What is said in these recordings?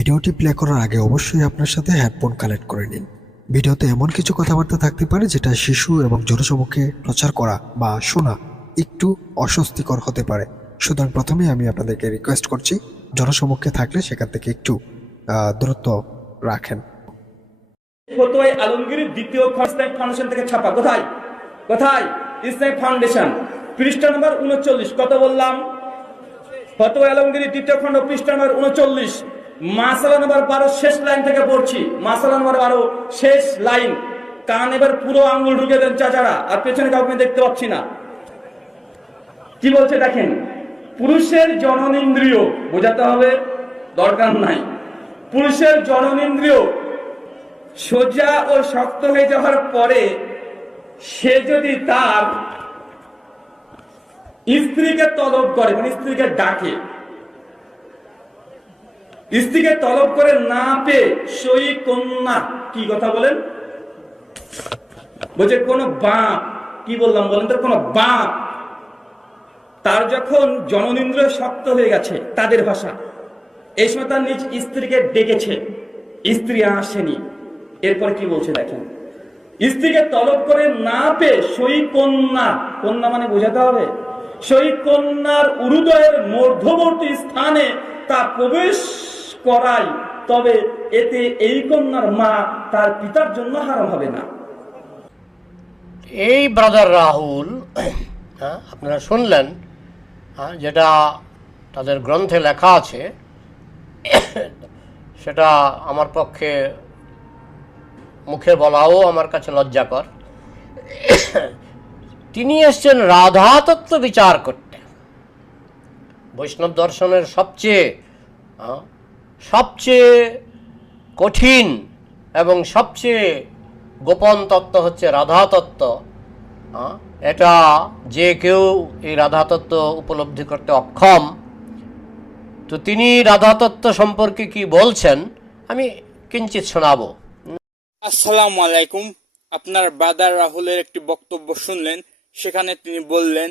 ভিডিওটি প্লে করার আগে অবশ্যই আপনার সাথে হেডফোন কানেক্ট করে নিন। ভিডিওতে এমন কিছু কথাবার্তা থাকতে পারে যেটা শিশু এবং জনসমক্ষে প্রচার করা বা শোনা একটু অস্বস্তিকর হতে পারে। সুতরাং প্রথমেই আমি আপনাদেরকে রিকোয়েস্ট করছি, জনসমক্ষে থাকলে সেখান থেকে একটু দূরত্ব রাখেন। ফতোয়া আলমগীর দ্বিতীয় ইসলামিক ফাউন্ডেশন থেকে ছাপা। কোথায় কোথায়? ইসলামিক ফাউন্ডেশন, পৃষ্ঠা নম্বর 39। কত বললাম? ফতোয়া আলমগীর দ্বিতীয় খণ্ড, পৃষ্ঠা নম্বর 39, মাসালা নম্বর 12, শেষ লাইন থেকে পড়ছি। মাসালা নম্বর 12, শেষ লাইন। কান এবার পুরো আঙ্গুল ঢুকে দেন চাচারা, আর পেছনে কাউকে দেখতে পাচ্ছি না। কি বলছে দেখেন, পুরুষের জননেন্দ্রিয়, বোঝাতে হবে দরকার নাই, পুরুষের জননেন্দ্রিয় সোজা ও শক্ত হয়ে যাওয়ার পরে সে যদি তার স্ত্রীকে তলব করে, মানে স্ত্রীকে ডাকে, স্ত্রীকে তলব করে না পেয়ে সই কন্যা, কি কথা বলেন, বলছে কোন বাপ, কি বললাম বলেন তো, কোন বাপ তার যখন জননেন্দ্রিয় শক্ত হয়ে গেছে, তাদের ভাষা, এই সময় তার নিজ স্ত্রীকে ডেকেছে, স্ত্রী আসেনি, এরপর কি বলছে দেখেন, স্ত্রীকে তলব করে না পেয়ে সই কন্যা, কন্যা মানে বোঝাতে হবে, সই কন্যার উরুদয়ের মধ্যবর্তী স্থানে তা প্রবেশ করাই, তবে এতে এই কন্যার মা তার পিতার জন্য হারাম হবে না। এই ব্রাদার রাহুল, আপনারা শুনলেন, যেটা তাদের গ্রন্থে লেখা আছে, সেটা আমার পক্ষে মুখে বলাও আমার কাছে লজ্জাকর। তিনি এসছেন রাধা তত্ত্ব বিচার করতে। বৈষ্ণব দর্শনের সবচেয়ে কঠিন এবং সবচেয়ে গোপন তত্ত্ব হচ্ছে রাধা তত্ত্ব। এটা যে কেউ এই রাধা তত্ত্ব উপলব্ধি করতে অক্ষম। তো তিনি রাধা তত্ত্ব সম্পর্কে কি বলছেন আমি কিঞ্চিত শোনাবো। আসসালামু আলাইকুম। আপনার ব্রাদার রাহুলের একটি বক্তব্য শুনলেন, সেখানে তিনি বললেন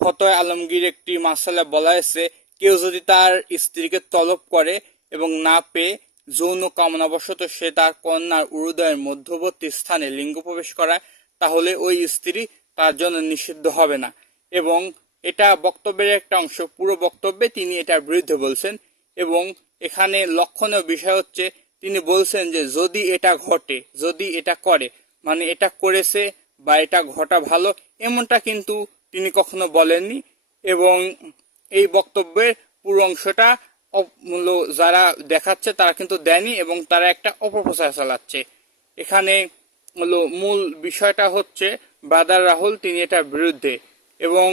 ফতোয়া আলমগীর একটি মাসালা বলা হয়েছে, কেউ যদি তার স্ত্রীকে তলব করে এবং না পেয়ে যৌন কামনাবশত সে তার কন্যার উরুদয়ের মধ্যবর্তী স্থানে লিঙ্গ প্রবেশ করায়, তাহলে ওই স্ত্রী তার জন্য নিষিদ্ধ হবে না। এবং এটা বক্তব্যের একটা অংশ, পুরো বক্তব্যে তিনি এটার বিরুদ্ধে বলছেন। এবং এখানে লক্ষণীয় বিষয় হচ্ছে, তিনি বলছেন যে যদি এটা ঘটে, যদি এটা করে, মানে এটা করেছে বা এটা ঘটা ভালো, এমনটা কিন্তু তিনি কখনো বলেননি। এবং এই বক্তব্যের পুরো অংশটা যারা দেখাচ্ছে তারা কিন্তু দেয়নি, এবং তারা একটা অপপ্রচার চালাচ্ছে। এখানে মূল বিষয়টা হচ্ছে ব্রাদার রাহুল তিনি এটার বিরুদ্ধে, এবং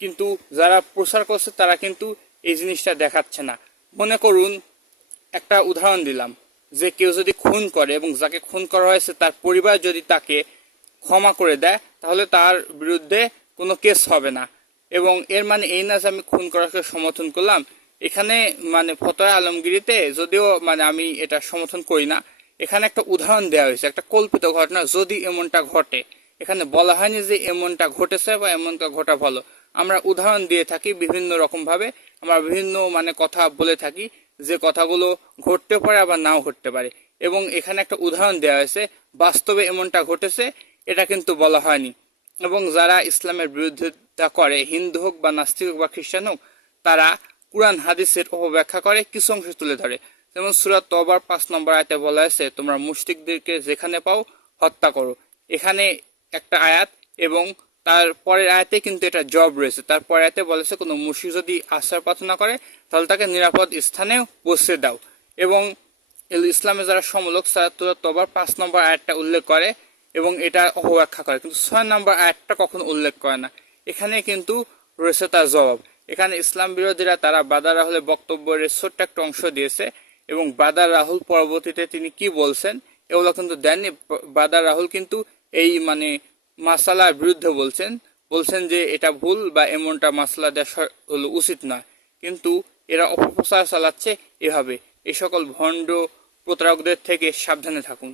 কিন্তু যারা প্রচার করছে তারা কিন্তু এই জিনিসটা দেখাচ্ছে না। মনে করুন, একটা উদাহরণ দিলাম, যে কেউ যদি খুন করে এবং যাকে খুন করা হয়েছে তার পরিবার যদি তাকে ক্ষমা করে দেয়, তাহলে তার বিরুদ্ধে কোনো কেস হবে না। এবং এর মানে এই না যে আমি খুন করাকে সমর্থন করলাম। এখানে মানে ফতোয়া আলমগীরিতে যদিও মানে আমি এটা সমর্থন করি না, এখানে একটা উদাহরণ দেওয়া হয়েছে, একটা কল্পিত ঘটনা, যদি এমনটা ঘটে। এখানে বলা হয়নি যে এমনটা ঘটেছে বা এমনটা ঘটা ভালো। আমরা উদাহরণ দিয়ে থাকি বিভিন্ন রকম ভাবে, আমরা বিভিন্ন মানে কথা বলে থাকি, যে কথাগুলো ঘটতে পারে আবার নাও ঘটতে পারে। এবং এখানে একটা উদাহরণ দেওয়া হয়েছে, বাস্তবে এমনটা ঘটেছে, এটা কিন্তু বলা হয়নি। এবং যারা ইসলামের বিরোধিতা করে, হিন্দু হোক বা নাস্তিক হোক বা খ্রিস্টান হোক, তারা কুরআন হাদিসের অপব্যাখ্যা করে, কিছু অংশ তুলে ধরে। যেমন সূরা তওবার 5 নম্বর আয়াতে বলা হয়েছে, তোমরা মুশরিকদেরকে যেখানে পাও হত্যা করো। এখানে একটা আয়াত, এবং তার পরের আয়াতে কিন্তু এটা জব রয়েছে। তার পরের আয়াতে বলেছে কোনো মুশরিক যদি আশ্রয় প্রার্থনা করে তাহলে তাকে নিরাপদ স্থানে পৌঁছে দাও। এবং ইসলামে যারা সমলোক সূরা তওবার 5 নম্বর আয়াতটা উল্লেখ করে এবং এটা অপব্যাখ্যা করে, কিন্তু 6 নম্বর আয়াতটা কখনো উল্লেখ করে না। এখানে কিন্তু রয়েছে তার জবাব। এখানে ইসলাম বিরোধীরা তারা ব্রাদার রাহুলের বক্তব্যের ছোট্ট একটা অংশ দিয়েছে, এবং ব্রাদার রাহুল পরবর্তীতে তিনি কি বলছেন এগুলো কিন্তু দেননি। ব্রাদার রাহুল কিন্তু এই মানে মাসালার বিরুদ্ধে বলছেন যে এটা ভুল বা এমনটা মাসলা দেওয়া হলো উচিত নয়। কিন্তু এরা অপপ্রচার চালাচ্ছে এভাবে। এই সকল ভণ্ড প্রতারকদের থেকে সাবধানে থাকুন।